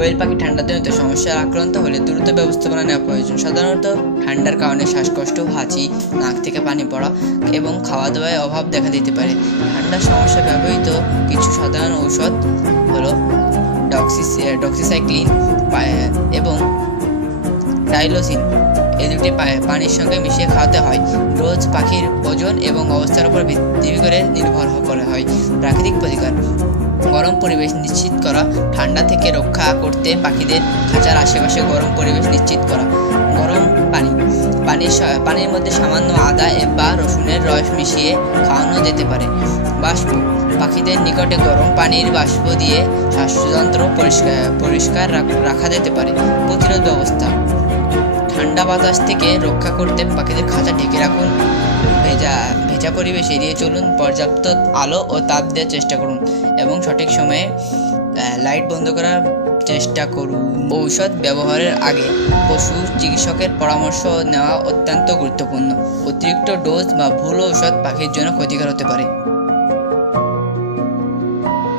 কোয়েল পাখি ঠান্ডাজনিত সমস্যায় আক্রান্ত হলে দ্রুত ব্যবস্থাপনা নেওয়া প্রয়োজন। সাধারণত ঠান্ডার কারণে শ্বাসকষ্ট, হাঁচি, নাক থেকে পানি পড়া এবং খাওয়া দাওয়ায় অভাব দেখা দিতে পারে। ঠান্ডার সমস্যায় ব্যবহৃত কিছু সাধারণ ঔষধ হলো ডক্সিসাইক্লিন এবং টাইলোসিন। এই দুটি পানির সঙ্গে মিশিয়ে খাওয়াতে হয়। রোজ পাখির ওজন এবং অবস্থার উপর ভিত্তি করে নির্ভর করা হয়। প্রাকৃতিক প্রতিকার: গরম পরিবেশ নিশ্চিত করা। ঠান্ডা থেকে রক্ষা করতে পাখিদের খাঁচার আশেপাশে গরম পরিবেশ নিশ্চিত করা। গরম পানির মধ্যে সামান্য আদা বা রসুনের রস মিশিয়ে খাওয়ানো যেতে পারে। বাষ্প: পাখিদের নিকটে গরম পানির বাষ্প দিয়ে শ্বাসযন্ত্র পরিষ্কার রাখা যেতে পারে। প্রতিরোধ ব্যবস্থা: ঠান্ডা বাতাস থেকে রক্ষা করতে পাখিদের খাঁচা ঢেকে রাখুন। ভেজা পরিবেশ এড়িয়ে চলুন। পর্যাপ্ত আলো ও তাপ দেওয়ার চেষ্টা করুন এবং সঠিক সময়ে লাইট বন্ধ করার চেষ্টা করুন। ঔষধ ব্যবহারের আগে পশু চিকিৎসকের পরামর্শ নেওয়া অত্যন্ত গুরুত্বপূর্ণ। অতিরিক্ত ডোজ বা ভুল ঔষধ পাখির জন্য ক্ষতিকর হতে পারে।